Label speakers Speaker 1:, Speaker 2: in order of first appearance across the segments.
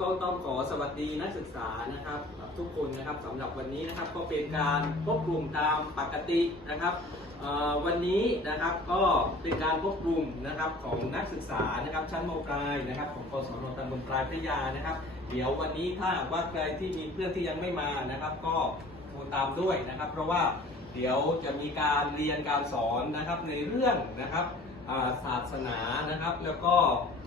Speaker 1: ก็ต้องขอสวัสดีนักศึกษานะครับ ทุกคนนะครับสำหรับวันนี้นะครับก็เป็นการพบกลุ่มตามปกตินะครับวันนี้นะครับก็เป็นการพบกลุ่มนะครับของนักศึกษานะครับชั้นมปลายนะครับของกศนตำบลปลายพระยานะครับ เดี๋ยววันนี้ถ้าว่าใครที่มีเพื่อนที่ยังไม่มานะครับ ก็โทรตามด้วยนะครับ เพราะว่าเดี๋ยวจะมีการเรียนการสอนนะครับในเรื่องนะครับศาสนานะครับ แล้วก็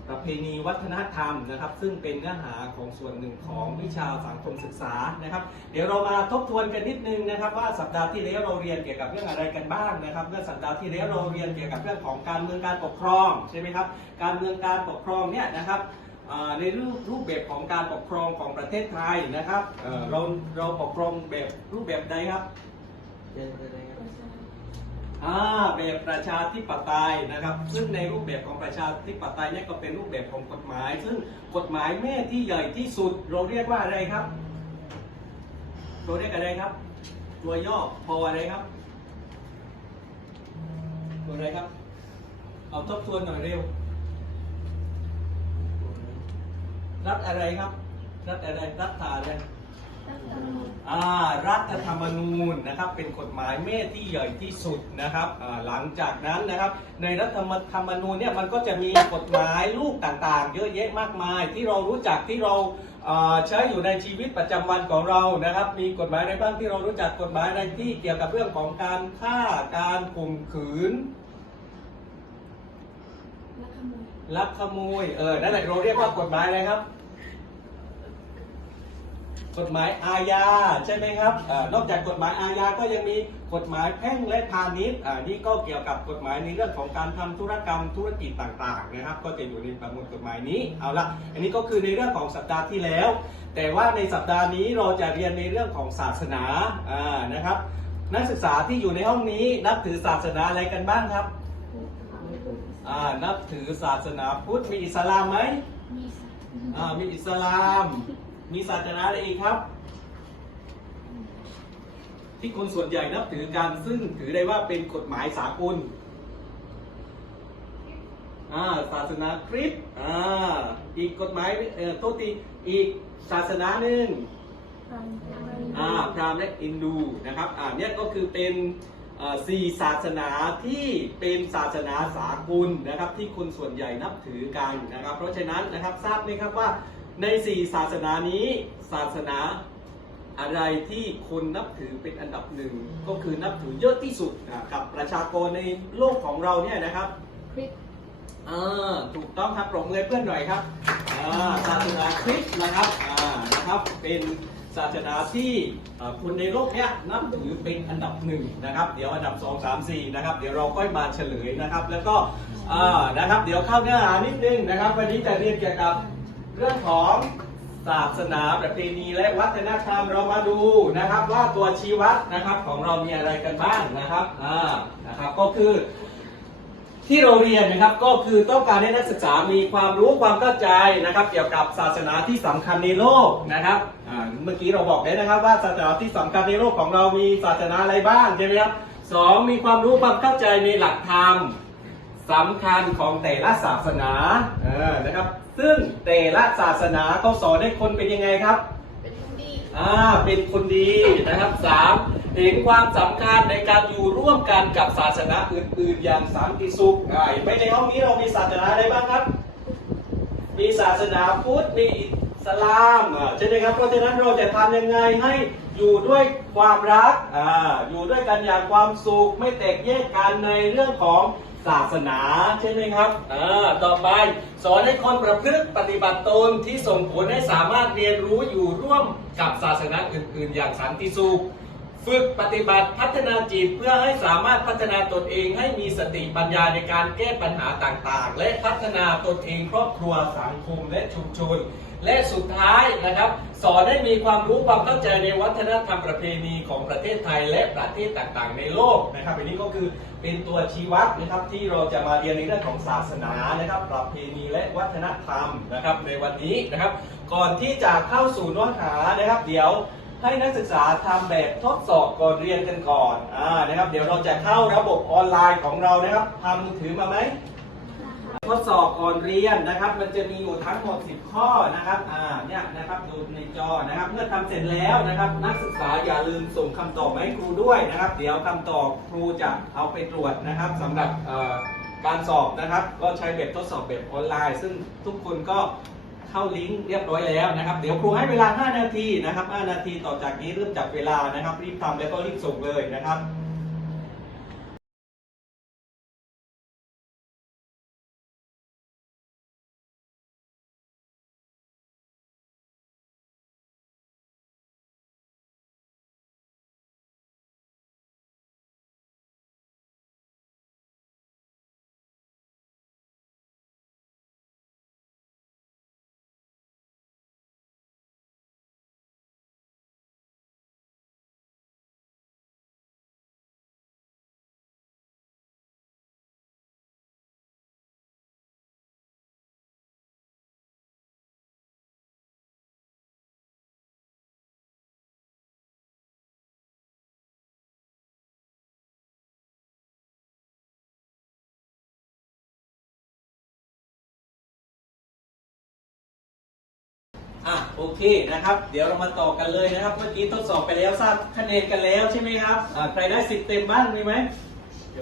Speaker 1: ประเพณีวัฒนธรรมนะครับ ซึ่งเป็นเนื้อหาของส่วนหนึ่งของวิชาสังคมศึกษานะครับ เดี๋ยวเรามาทบทวนกันนิดนึงนะครับ ว่าสัปดาห์ที่แล้วเราเรียนเกี่ยวกับเรื่องอะไรกันบ้างนะครับเมื่อสัปดาห์ที่แล้วเราเรียนเกี่ยวกับเรื่องของการเมืองการปกครองใช่ไหมครับการเมืองการปกครองเนี่ยนะครับในรูปรูปแบบของการปกครองของประเทศไทยนะครับเอ่อเราเราปกครองแบบรูปแบบใดครับ อ่าแบบประชาธิปไตยนะครับ ซึ่งในรูปแบบของประชาธิปไตยเนี่ยก็เป็นรูปแบบของกฎหมาย ซึ่งกฎหมายแม่ที่ใหญ่ที่สุดเราเรียกว่าอะไรครับตัวเรียกอะไรครับ ตัวย่อพออะไรครับ ตัวอะไรครับ เอาทบทวนหน่อยเร็ว รัฐอะไรครับ รัฐอะไรรัฐธาอะไรอ่า รัฐธรรมนูญนะครับเป็นกฎหมายแม่ที่ใหญ่ที่สุดนะครับอ่าหลังจากนั้นนะครับในรัฐธรรมนูญเนี่ยมันก็จะมีกฎหมายลูกต่างๆ เยอะแยะมากมาย ที่เรารู้จักที่เราอ่าใช้อยู่ในชีวิตประจำวันของเรานะครับ มีกฎหมายอะไรบ้างที่เรารู้จักกฎหมายอะไรที่เกี่ยวกับเรื่องของการฆ่าการข่มขืนลักขโมยเออนั่นแหละเราเรียกว่ากฎหมายอะไรครับ กฎหมายอาญาใช่ไหมครับเออนอกจากกฎหมายอาญาก็ยังมีกฎหมายแพ่งและพาณิชย์อ่านี่ก็เกี่ยวกับกฎหมายในเรื่องของการทำธุรกรรมธุรกิจต่างๆนะครับ ก็จะอยู่ในประมวลกฎหมายนี้เอาละอันนี้ก็คือในเรื่องของสัปดาห์ที่แล้ว แต่ว่าในสัปดาห์นี้เราจะเรียนในเรื่องของศาสนาอ่านะครับ นักศึกษาที่อยู่ในห้องนี้นับถือศาสนาอะไรกันบ้างครับอ่านับถือศาสนาพุทธมีอิสลามไหมอ่ามีอิสลาม มีศาสนาอะไรอีกครับ ที่คนส่วนใหญ่นับถือกันซึ่งถือได้ว่าเป็นกฎหมายสากลอ่าศาสนาคริสต์อ่าอีกกฎหมายเอ่อโทษทีอีกศาสนาหนึ่งอ่าพราหมณ์และอินดูนะครับอ่าเนี่ยก็คือเป็นเอ่อสี่ศาสนาที่เป็นศาสนาสากลนะครับที่คนส่วนใหญ่นับถือกันนะครับ เพราะฉะนั้นนะครับทราบไหมครับว่า ในสี่ศาสนานี้ศาสนาอะไรที่คนนับถือเป็นอันดับหนึ่งก็คือนับถือเยอะที่สุดอ่ากับประชากรในโลกของเราเนี่ยนะครับอ่าถูกต้องครับปรบมือให้เพื่อนหน่อยครับอ่าศาสนาคริสต์นะครับอ่านะครับเป็นศาสนาที่อ่าคนในโลกเนี้ยนับถือเป็นอันดับหนึ่งนะครับ เดี๋ยวอันดับ 2 3 4นะครับเดี๋ยวเราค่อยมาเฉลยนะครับ แล้วก็อ่านะครับเดี๋ยวเข้าเนื้อหานิดนึงนะครับ วันนี้จะเรียนเกี่ยวกับ เรื่องของศาสนาประเพณีและวัฒนธรรมเรามาดูนะครับว่าตัวชี้วัดนะครับของเรามีอะไรกันบ้างนะครับอ่านะครับก็คือที่เราเรียนนะครับก็คือต้องการให้นักศึกษามีความรู้ความเข้าใจนะครับ เกี่ยวกับศาสนาที่สำคัญในโลกนะครับเมื่อกี้เราบอกแล้วนะครับว่าศาสนาที่สำคัญในโลกของเรามีศาสนาอะไรบ้างใช่ไหมครับสองมีความรู้ความเข้าใจในหลักธรรมสำคัญของแต่ละศาสนาเออนะครับ ซึ่งแต่ละศาสนาเขาสอนให้คนเป็นยังไงครับอ่า เป็นคนดีนะครับสามเห็นความสำคัญในการอยู่ร่วมกันกับศาสนาอื่นๆ อย่างสันติสุขอ่าเห็นไหมในห้องนี้เรามีศาสนาอะไรบ้างครับ มีศาสนาพุทธ มีอิสลามอ่าใช่ไหมครับ เพราะฉะนั้นเราจะทำยังไงให้อยู่ด้วยความรัก อ่า อยู่ด้วยกันอย่างความสุข ไม่แตกแยกกันในเรื่องของ ศาสนาใช่ไหมครับอ่าต่อไปสอนให้คนประพฤติปฏิบัติตนที่ส่งผลให้สามารถเรียนรู้อยู่ร่วมกับศาสนาอื่น ๆ อย่างสันติสุข ฝึกปฏิบัติพัฒนาจิตเพื่อให้สามารถพัฒนาตนเองให้มีสติปัญญาในการแก้ปัญหาต่างๆ และพัฒนาตนเองครอบครัวสังคมและชุมชน และสุดท้ายนะครับ สอนให้มีความรู้ความเข้าใจในวัฒนธรรมประเพณีของประเทศไทยและประเทศต่างๆ ในโลกนะครับอันนี้ก็คือเป็นตัวชี้วัดนะครับที่เราจะมาเรียนในเรื่องของศาสนานะครับ ประเพณีและวัฒนธรรมนะครับในวันนี้นะครับ ก่อนที่จะเข้าสู่เนื้อหานะครับ เดี๋ยวให้นักศึกษาทำแบบทดสอบก่อนเรียนกันก่อนอ่านะครับ เดี๋ยวเราจะเข้าระบบออนไลน์ของเรานะครับทำมือถือมาไหม ดสอบก่อนเรียนนะครับ มันจะมีอยู่ทั้งหมด 10 ข้อนะครับอ่าเนี่ยนะครับดูในจอนะครับ เมื่อทำเสร็จแล้วนะครับ นักศึกษาอย่าลืมส่งคำตอบมาให้ครูด้วยนะครับ เดี๋ยวคำตอบครูจะเอาไปตรวจนะครับสำหรับการสอบนะครับ ก็ใช้แบบทดสอบแบบออนไลน์ ซึ่งทุกคนก็เข้าลิงก์เรียบร้อยแล้วนะครับ เดี๋ยวครูให้เวลา 5 นาทีนะครับ 5 นาทีต่อจากนี้เริ่มจับเวลานะครับ รีบทำแล้วก็รีบส่งเลยนะครับ อะโอเคนะครับ เดี๋ยวเรามาต่อกันเลยนะครับ เมื่อกี้ทดสอบไปแล้วทราบคะแนนกันแล้วใช่ไหมครับอ่ใครได้สิบเต็มบ้างมีไหม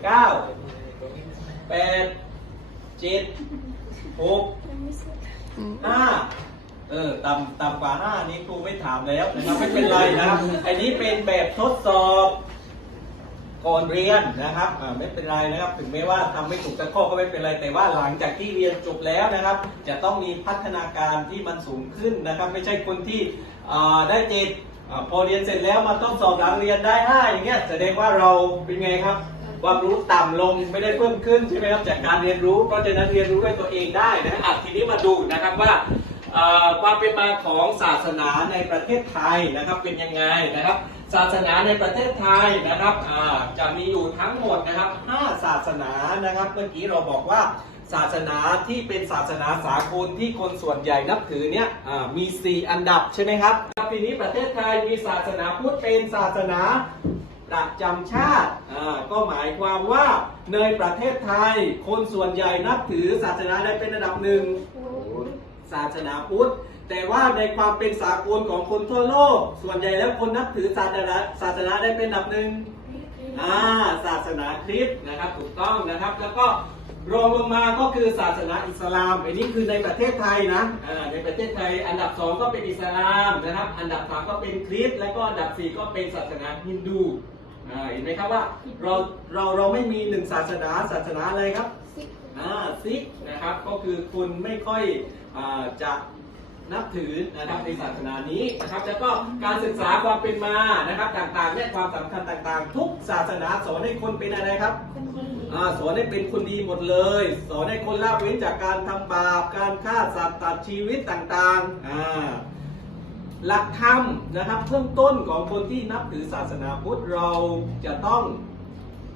Speaker 1: เก้าแปดเจ็ดหกห้าเออต่ำต่ำกว่าห้านี้ครูไม่ถามแล้วนะครับไม่เป็นไรนะครับอันนี้เป็นแบบทดสอบ ก่อนเรียนนะครับไม่เป็นไรนะครับ ถึงแม้ว่าทำไม่ถูกสักข้อก็ไม่เป็นไร แต่ว่าหลังจากที่เรียนจบแล้วนะครับ จะต้องมีพัฒนาการที่มันสูงขึ้นนะครับ ไม่ใช่คนที่ได้เจ็ดพอเรียนเสร็จแล้วมาต้องสอบหลังเรียนได้ห้าอย่างเงี้ยแสดงว่าเราเป็นไงครับความรู้ต่ำลงไม่ได้เพิ่มขึ้นใช่ไหมครับจากการเรียนรู้เพราะฉะนั้นเรียนรู้ด้วยตัวเองได้นะอะทีนี้มาดูนะครับว่าความเป็นมาของศาสนาในประเทศไทยนะครับเป็นยังไงนะครับ ศาสนาในประเทศไทยนะครับจะมีอยู่ทั้งหมดนะครับ 5 ศาสนานะครับ เมื่อกี้เราบอกว่าศาสนาที่เป็นศาสนาสากลที่คนส่วนใหญ่นับถือเนี่ยมี 4 อันดับใช่ไหมครับทีนี้ประเทศไทยมีศาสนาพุทธเป็นศาสนาประจำชาติก็หมายความว่าในประเทศไทย คนส่วนใหญ่นับถือศาสนาใดเป็นอันดับหนึ่งศาสนาพุทธ แต่ว่าในความเป็นสากลของคนทั่วโลก ส่วนใหญ่แล้วคนนับถือศาสนาศาสนาได้เป็นอันดับหนึ่งอ่าศาสนาคริสต์นะครับถูกต้องนะครับ แล้วก็รองลงมาก็คือศาสนาอิสลามอันนี้คือในประเทศไทยนะอ่าในประเทศไทย อันดับสองก็เป็นอิสลามนะครับ อันดับสามก็เป็นคริสต์และก็อันดับสี่ก็เป็นศาสนาฮินดูอ่าเห็นไหมครับว่าเราเราเราไม่มีหนึ่งศาสนาศาสนาอะไรครับอ่าซิกนะครับก็คือคุณไม่ค่อยอาจะ นับถือนะครับในศาสนานี้นะครับแล้วก็การศึกษาความเป็นมานะครับต่างๆเนี่ยความสำคัญต่างๆ ทุกศาสนาสอนให้คนเป็นอะไรครับอ่าสอนให้เป็นคนดีหมดเลย สอนให้คนละเว้นจากการทำบาปการฆ่าสัตว์ตัดชีวิตต่างๆอ่าหลักธรรมนะครับเบื้องต้นของคนที่นับถือศาสนาพุทธเราจะต้อง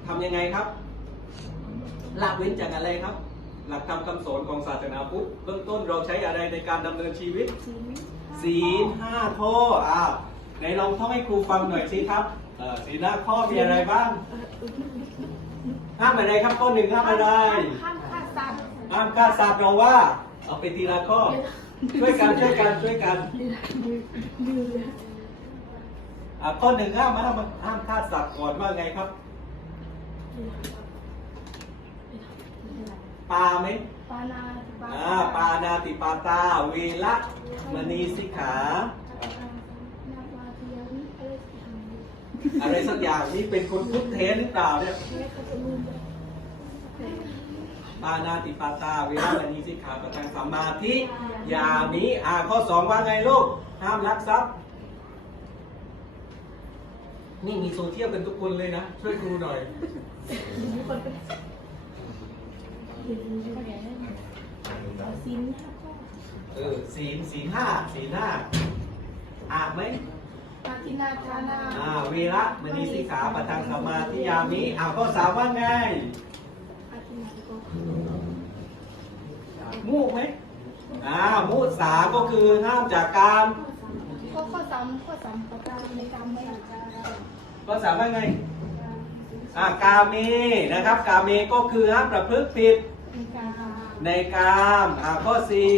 Speaker 1: ทำยังไงครับละเว้นจากอะไรครับ หลักธรรมคำสอนของศาสนาพุทธเบื้องต้นเราใช้อะไรในการดำเนินชีวิต ศีลห้าข้ออ่าไหนลองท่องให้ครูฟังหน่อยสิครับเอ่อศีลห้าข้อมีอะไรบ้างห้ามอะไรครับข้อหนึ่งห้ามอะไร
Speaker 2: ห้ามฆ่าสัตว์
Speaker 1: ห้ามฆ่าสัตว์เราว่า เอาไปทีละข้อ ช่วยกันช่วยกันช่วยกันอ่าข้อหนึ่งห้ามห้ามห้ามฆ่าสัตว์ก่อนว่าไงครับ ปาไหม
Speaker 2: ปานาปา
Speaker 1: อ่าปานาติปาตา เวละมณีสิกขา
Speaker 2: นาปาเทียมอะไรสักอย่าง
Speaker 1: อะไรสักอย่างนี้เป็นคนพุทธเทสหรือเปล่าเนี่ย
Speaker 2: แม่เขาจะลืมไป
Speaker 1: ปานาติปาตา เวละมณีสิกขาประทางสัมมาทิยามิอ่าข้อสองว่าไงลูก ห้ามลักทรัพย์ นี่มีโซเชียลกันทุกคนเลยนะ ช่วยครูหน่อย
Speaker 2: มีคนไปเดี๋ยวดูไปไหนเอาซินห้าข้อ
Speaker 1: เออศีลศีลห้าศีลห้าอ่านไหม
Speaker 2: ปาตินาทานา
Speaker 1: อ่าเวละมณีสิกขาประทางสมาทิยามิอ่าข้อสามว่าไง
Speaker 2: ปาตินาก็
Speaker 1: มูกไหมอ่ามูสาก็คือห้ามจากการ
Speaker 2: ข้อข้อสามข้อสามประการในกรรมไม่อาจารย์
Speaker 1: ข้อสามว่าไงอ่ากาเมนะครับ กาเมก็คือห้ามประพฤติผิด ในกามอ่าข้อสี่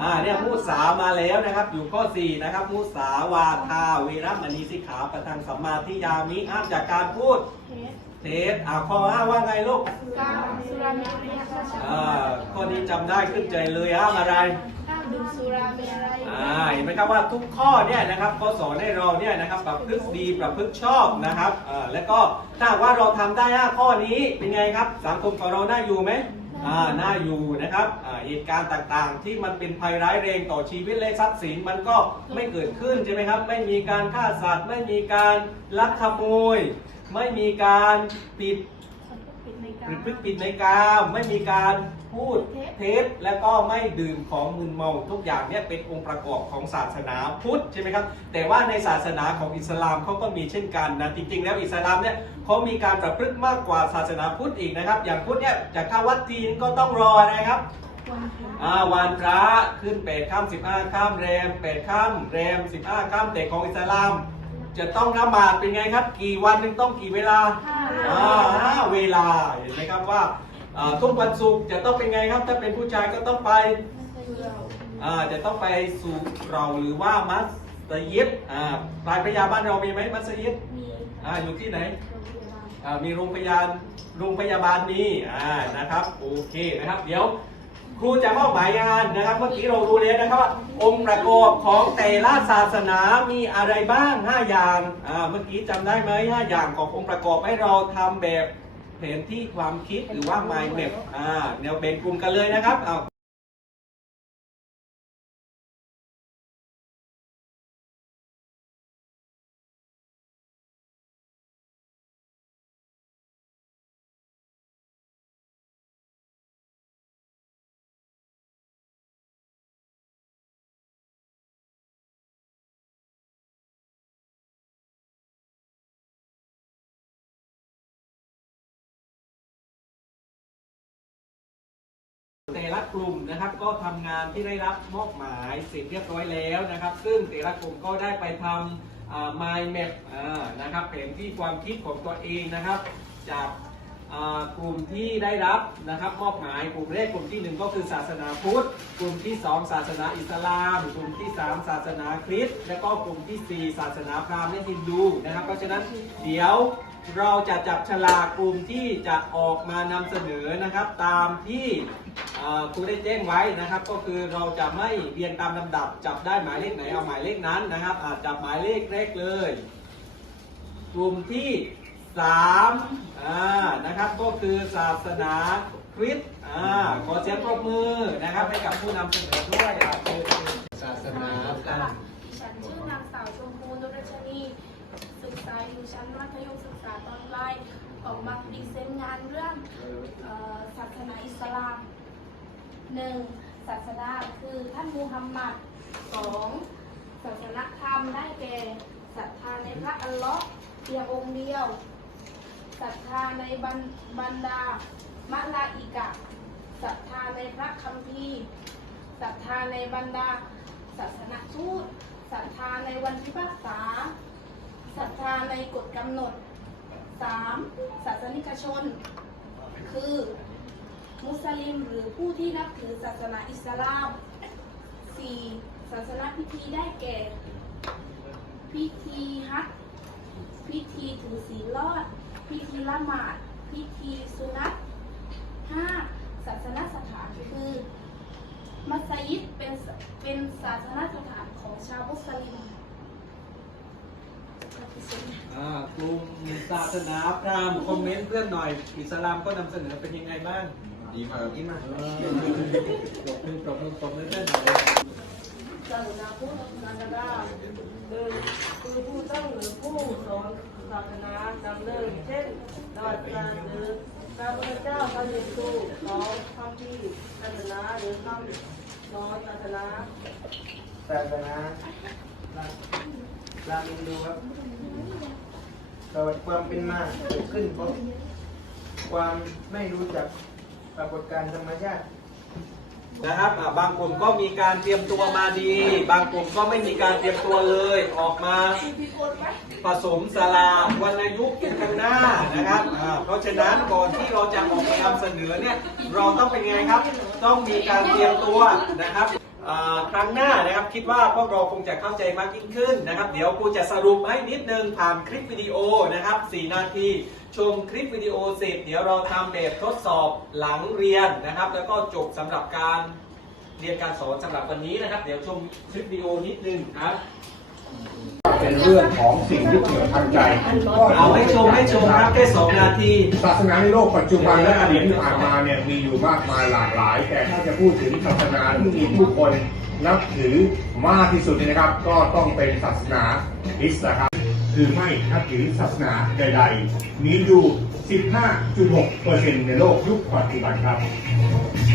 Speaker 1: อ่าเนี่ยมุสามาแล้วนะครับ อยู่ข้อสี่นะครับมุสาวาทาเวรมณีสิกขาประทังสัมมาทิยามิห้ามจากการพูด
Speaker 2: เทส
Speaker 1: เทสอ่าข้อห้าว่าไงลูก
Speaker 2: กามสุราเมรัยราช
Speaker 1: อ่าข้อนี้จำได้ขึ้นใจเลยห้ามอะไร
Speaker 2: ห้าม ดื่มสุราเมรัย
Speaker 1: อ่าเห็นไหมครับว่าทุกข้อเนี่ยนะครับก็สอนให้เราเนี่ยนะครับประพฤติดีประพฤติชอบนะครับอ่าแล้วก็ถ้าหากว่าเราทำได้ห้าข้อนี้เป็นไงครับ สังคมของเราน่าอยู่ไหมอ่าน่าอยู่นะครับอ่าเหตุการณ์ต่างๆ ที่มันเป็นภัยร้ายแรงต่อชีวิตและทรัพย์สินมันก็ไม่เกิดขึ้นใช่ไหมครับ ไม่มีการฆ่าสัตว์ ไม่มีการลักขโมย ไม่มีการปิด
Speaker 2: ปิดในกา
Speaker 1: หรือ
Speaker 2: ม
Speaker 1: พฤติปิดในกามไม่มีการ พูดเท็จและก็ไม่ดื่มของมึนเมาทุกอย่างเนี่ยเป็นองค์ประกอบของศาสนาพุทธใช่ไหมครับ แต่ว่าในศาสนาของอิสลามเขาก็มีเช่นกันนะจริงๆ แล้วอิสลามเนี่ยเขามีการประพฤติมากกว่าศาสนาพุทธอีกนะครับ อย่างพุทธเนี่ยจะเข้าวัดจีนก็ต้องรออะไรครับ
Speaker 2: วันพระ
Speaker 1: อ่าวันพระขึ้นแปดข้ามสิบห้าข้ามแรมแปดข้ามแรมสิบห้าข้ามแต่ของอิสลาม จะต้องละหมาดเป็นไงครับ กี่วันหนึ่งต้องกี่เวลา
Speaker 2: ห้า
Speaker 1: อ่าห้าเวลาเห็นไหมครับว่าอ่า ทุกวันศุกร์จะต้องเป็นไงครับ ถ้าเป็นผู้ชายก็ต้องไปอ่าจะต้องไปสู่เราหรือว่ามัสยิดอ่าปลายพระยาบ้านเรามีไหมมัสยิด
Speaker 2: มี
Speaker 1: อ่าอยู่ที่ไหน
Speaker 2: โรงพยาบาล
Speaker 1: อ่ามีโรงพยาบาลโรงพยาบาลมีอ่านะครับโอเคนะครับ เดี๋ยวครูจะมอบหมายงานนะครับ เมื่อกี้เรารู้แล้วนะครับว่าองค์ประกอบของแต่ละศาสนามีอะไรบ้าง 5 อย่างอ่าเมื่อกี้จำได้ไหม5อย่างขององค์ประกอบให้เราทำแบบแผ นที่ความคิดหรือว่า mind map อ่าแนวเป็นกลุ่มกันเลยนะครับเอา แต่ละกลุ่มนะครับก็ทำงานที่ได้รับมอบหมายเสร็จเรียบร้อยแล้วนะครับ ซึ่งแต่ละกลุ่มก็ได้ไปทำอ่า mind map นะครับแผนที่ความคิดของตัวเองนะครับ จากกลุ่มที่ได้รับนะครับมอบหมายกลุ่มแรกกลุ่มที่หนึ่งก็คือศาสนาพุทธ กลุ่มที่สองศาสนาอิสลาม กลุ่มที่สามศาสนาคริสต์และก็กลุ่มที่สี่ศาสนาพราหมณ์และฮินดูนะครับเพราะฉะนั้นเดี๋ยว เราจะจับฉลากกลุ่มที่จะออกมานำเสนอนะครับ ตามที่ครูได้แจ้งไว้นะครับ ก็คือเราจะไม่เรียงตามลำดับ จับได้หมายเลขไหนเอาหมายเลขนั้นนะครับอาจจับหมายเลขแรกเลย กลุ่มที่สามอ่านะครับก็คือศาสนาคริสต์อ่าขอเสียงปรบมือนะครับให้กับผู้นำเสนอด้วยศาสนาพราหมณ์
Speaker 2: ฉันชื่อนางสาวชมพูนุรชนีศึกษาอยู่ ชั้นมัธยมศึกษาตอนปลายออกมาพรีเซนต์งานเรื่องศาสนาอิสลามหนึ่งศาสนาคือท่านมูฮัมหมัดสองศาสนธรรมได้แก่ศรัทธาในพระอัลลาะห์เพียงองค์เดียวศรัทธาในบรรบรรดามะลาอิกะศรัทธาในพระคัมภีร์ศรัทธาในบรรดาศาสนทูตศรัทธาในวันพิพากษา ศรัทธาในกฎกำหนด 3. ศาสนิกชน คือ มุสลิมหรือผู้ที่นับถือศาสนาอิสลาม 4. ศาสนาพิธีได้แก่ พิธีฮัจพิธีถือศีลรอด พิธีละหมาด พิธีสุนัต 5. ศาสนสถานคือมัสยิดเป็นเป็นศาสนสถานของชาวมุสลิม
Speaker 1: อ่ากลุ่มศาสนาพราหมณ์คอมเมนต์เพื่อนหน่อย อิสลามก็นำเสนอเป็นยังไงบ้าง
Speaker 3: ดีมากดีมาก
Speaker 1: เออปรบมือปรบมือปรบมือเพื่อนหน่อย
Speaker 4: ศาสนาพุทธศาสนาหนึ่งคือผู้ตั้งหรือผู้สอนศาสนานำเนินเช่นศาสนาหรือพระพุทธเจ้าพระเยซูสองคำที่ศาสนาหรือคำสอนศาสนา
Speaker 3: ศาสนา ลามินดูครับประวัติความเป็นมาเกิดขึ้นเพราะความไม่รู้จักปรากฏการณ์ธรรมชาติ
Speaker 1: นะครับอ่าบางกลุ่มก็มีการเตรียมตัวมาดี บางกลุ่มก็ไม่มีการเตรียมตัวเลย ออกมาผสมสลากวรรณยุกต์กันข้างหน้านะครับอ่าเพราะฉะนั้นก่อนที่เราจะออกมานำเสนอเนี่ย เราต้องเป็นไงครับ ต้องมีการเตรียมตัวนะครับ ครั้งหน้านะครับคิดว่าพวกเราคงจะเข้าใจมากยิ่งขึ้นนะครับ เดี๋ยวครูจะสรุปให้นิดนึงผ่านคลิปวิดีโอนะครับ 4 นาทีชมคลิปวิดีโอเสร็จเดี๋ยวเราทำแบบทดสอบหลังเรียนนะครับ แล้วก็จบสำหรับการเรียนการสอนสำหรับวันนี้นะครับ เดี๋ยวชมคลิปวิดีโอนิดนึงครับ
Speaker 5: เป็นเรื่องของสิ่งที่เกี่ยวทางใจ
Speaker 1: เอาให้ชมให้ชมครับแค่สองนาที
Speaker 5: ศาสนาในโลกปัจจุบันและอดีตที่ผ่านมาเนี่ยมีอยู่มากมายหลากหลาย แต่ถ้าจะพูดถึงศาสนาที่มีผู้คนนับถือมากที่สุดเนี่ยนะครับ ก็ต้องเป็นศาสนาคริสต์นะครับคือไม่นับถือศาสนาใดๆ มีอยู่ 15.6%ในโลกยุคปัจจุบันครับแต่ไม่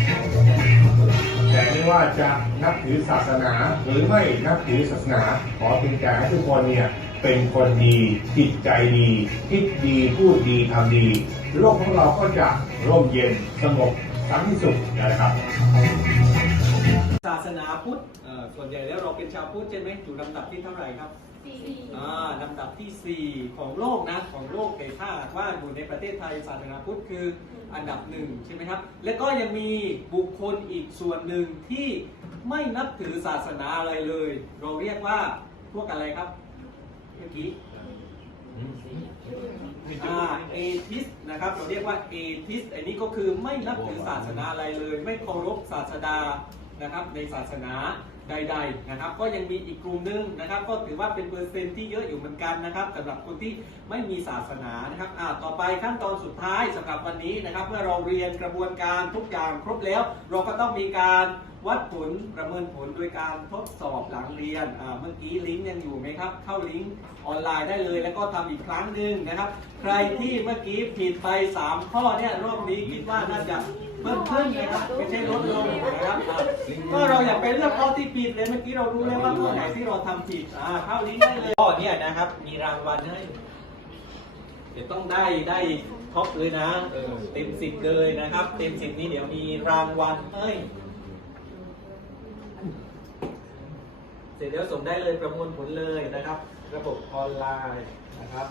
Speaker 5: ว่าจะนับถือศาสนาหรือไม่นับถือศาสนา ขอเพียงแต่ให้ทุกคนเนี่ยเป็นคนดีจิตใจดี คิดดีพูดดีทำดี โลกของเราก็จะร่มเย็นสงบสันติสุขนะครับ
Speaker 1: ศาสนาพุทธส่วนใหญ่แล้วเราเป็นชาวพุทธใช่ไหมอยู่ลำดับที่เท่าไหร่ครับ อ่าลำดับทีสี่ 4 ของโลกนะของโลกแต่ถ้าหากว่าอยู่ในประเทศไทยศาสนาพุทธคืออันดับหนึ่งใช่ไหมครับ และก็ยังมีบุคคลอีกส่วนหนึ่งที่ไม่นับถือศาสนาอะไรเลย เราเรียกว่าพวกอะไรครับเมื่อกี้อ่าเอทิสนะครับเราเรียกว่าเอทิสอันนี้ก็คือไม่นับถือศาสนาอะไรเลย ไม่เคารพศาสดานะครับในศาสนา ใดๆนะครับ ก็ยังมีอีกกลุ่มหนึ่งนะครับ ก็ถือว่าเป็นเปอร์เซ็นต์ที่เยอะอยู่เหมือนกันนะครับสำหรับคนที่ไม่มีศาสนานะครับอ่าต่อไปขั้นตอนสุดท้ายสำหรับวันนี้นะครับ เมื่อเราเรียนกระบวนการทุกอย่างครบแล้ว เราก็ต้องมีการวัดผลประเมินผลโดยการทดสอบหลังเรียน เมื่อกี้ลิงก์ยังอยู่ไหมครับ เข้าลิงก์ออนไลน์ได้เลย แล้วก็ทำอีกครั้งหนึ่งนะครับ ใครที่เมื่อกี้ผิดไป 3 ข้อเนี่ยรอบนี้คิดว่าน่าจะ เพิ่มขึ้นนะครับไม่ใช่ลดลงนะครับก็เราอย่าไปเลือกข้อที่ผิดเลยเมื่อกี้เรารู้แล้วว่าข้อไหนที่เราทำผิดอ่าเข้าลิงก์ได้เลยข้อเนี่ยนะครับ มีรางวัลให้เดี๋ยวต้องได้ได้ท็อปเลยนะเออเต็มสิบเลยนะครับ เต็มสิบนี้เดี๋ยวมีรางวัลให้เสร็จแล้วส่งได้เลยประมวลผลเลยนะครับ ระบบออนไลน์นะครับ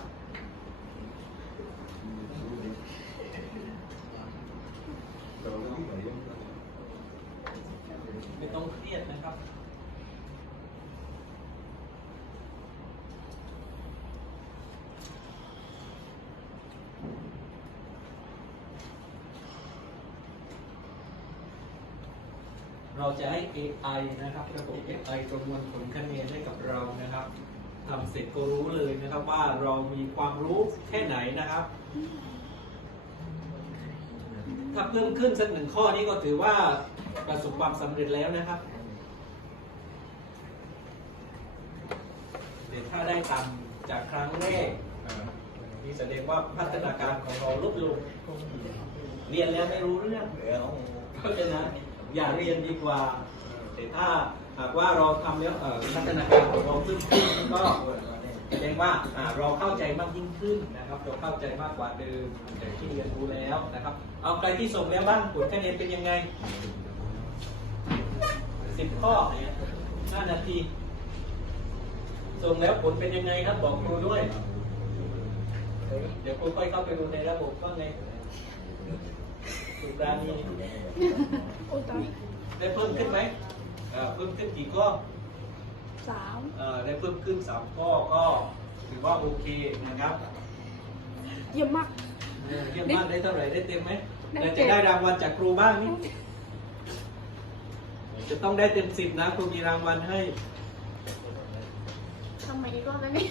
Speaker 1: ไม่ต้องเครียดนะครับเราจะให้ AI นะครับระบบ AI ประมวลผลคะแนนให้กับเรานะครับทำเสร็จก็รู้เลยนะครับว่าเรามีความรู้แค่ไหนนะครับ ถ้าเพิ่มขึ้นสักหนึ่งข้อนี้ก็ถือว่าประสบความสำเร็จแล้วนะครับเดี๋ยวถ้าได้ต่ำจากครั้งแรกนี่แสดงว่าพัฒนาการของเราลดลงเรียนแล้วไม่รู้เรื่องเพราะฉะนั้นอย่าเรียนดีกว่า แต่ถ้าหากว่าเราทำแล้วพัฒนาการของเราขึ้นก็ ว่าอ่าเราเข้าใจมากยิ่งขึ้นนะครับเราเข้าใจมากกว่าเดิมแต่ที่เรียนรู้แล้วนะครับ เอาใครที่ส่งแล้วบ้างผลคะแนนเป็นยังไงสิบข้อห้านาที ส่งแล้วผลเป็นยังไงครับบอกครูด้วย เดี๋ยวครูค่อยเข้าไปดูในระบบว่าไงสุดานี
Speaker 2: โอ้ตาย
Speaker 1: ได้เพิ่มขึ้นไหมเอ่อเพิ่มขึ้นกี่ข้อ
Speaker 2: สาม
Speaker 1: เอ่อได้เพิ่มขึ้นสามข้อก็ ถือว่าโอเคนะครับ
Speaker 2: เยี่ยมมาก
Speaker 1: เออเยี่ยมมากได้เท่าไหร่ได้เต็มไหม
Speaker 2: ได้
Speaker 1: เรา
Speaker 2: เต็
Speaker 1: จะ
Speaker 2: ม
Speaker 1: ได้รางวัลจากครูบ้างนี่จะต้องได้เต็มสิบนะครูมีรางวัลให้
Speaker 2: ทำไมอีกรอบนั้นนี่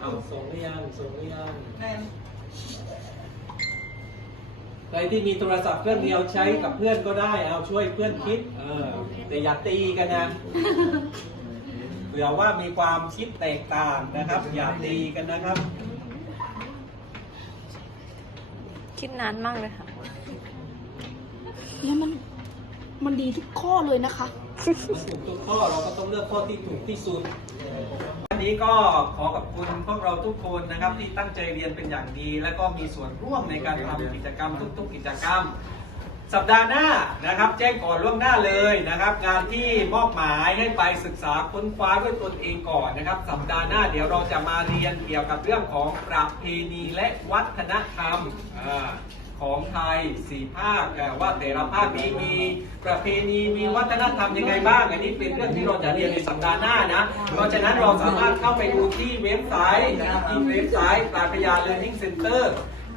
Speaker 1: เอาส่งหรือยังส่งหรือยังใครที่มีโทรศัพท์เครื่องเดียวใช้กับเพื่อนก็ได้ เอาช่วยเพื่อนคิด เออแต่อย่าตีกันนะเผื่อว่ามีความคิดแตกต่างนะครับ อย่าตีกันนะครับ
Speaker 6: คิดนานมากเลยค่ะ
Speaker 2: เนี่ยมันมันดีทุกข้อเลยนะคะ
Speaker 1: ถูกทุกข้อเราก็ต้องเลือกข้อที่ถูกที่สุดวันนี้ก็ขอขอบคุณพวกเราทุกคนนะครับที่ตั้งใจเรียนเป็นอย่างดี และก็มีส่วนร่วมในการทำกิจกรรมทุก ๆ กิจกรรม สัปดาห์หน้านะครับ แจ้งก่อนล่วงหน้าเลยนะครับ งานที่มอบหมายให้ไปศึกษาค้นคว้าด้วยตนเองก่อนนะครับ สัปดาห์หน้าเดี๋ยวเราจะมาเรียนเกี่ยวกับเรื่องของประเพณีและวัฒนธรรมอของไทยสี่ภาคแต่ว่าแต่ละภาคนี้มีประเพณีมีวัฒนธรรมยังไงบ้าง อันนี้เป็นเรื่องที่เราจะเรียนในสัปดาห์หน้านะ เพราะฉะนั้นเราสามารถเข้าไปดูที่เว็บไซต์ที่เว็บไซต์ปราพยา Learning Center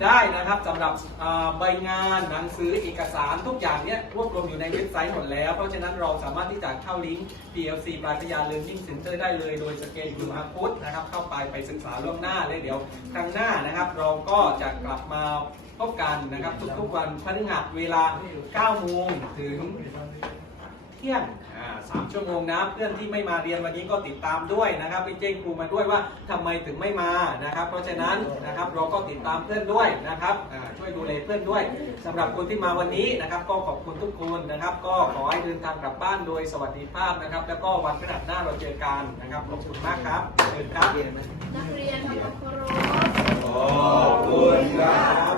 Speaker 1: ได้นะครับสำหรับใบงานหนังสือเอกสารทุกอย่างเนี้ยรวบรวมอยู่ในเว็บไซต์หมดแล้ว เพราะฉะนั้นเราสามารถที่จะเข้าลิงก์ PLC ปราชญา Learning Center ได้เลยโดยสแกน QR code นะครับเข้าไปไปศึกษาล่วงหน้าเลยเดี๋ยวครั้งหน้านะครับ เราก็จะกลับมาพบกันนะครับ ทุกๆวันพฤหัสเวลา 9 โมงถึงเที่ยง อ่าสามชั่วโมงนะเพื่อนที่ไม่มาเรียนวันนี้ก็ติดตามด้วยนะครับไปแจ้งครูมาด้วยว่าทำไมถึงไม่มานะครับ เพราะฉะนั้นนะครับเราก็ติดตามเพื่อนด้วยนะครับอ่าช่วยดูแลเพื่อนด้วยสำหรับคนที่มาวันนี้นะครับ ก็ขอบคุณทุกคนนะครับ ก็ขอให้เดินทางกลับบ้านโดยสวัสดิภาพนะครับ แล้วก็วันพฤหัสหน้าเราเจอกันนะครับขอบคุณมากครับเชิญครับ
Speaker 2: นักเรียนทำเคารพ
Speaker 1: ขอบคุณครับ